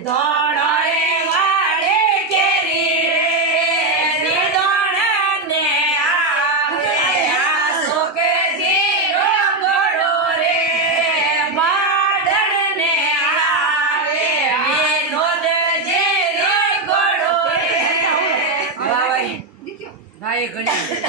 ધોળો રે વાડે કેરી રે નિધોણને આવે આ સોકેજીનો ઘોડો રે બાળને આવે વિનોદજી રે ઘોડો રે ભાઈ ઘણી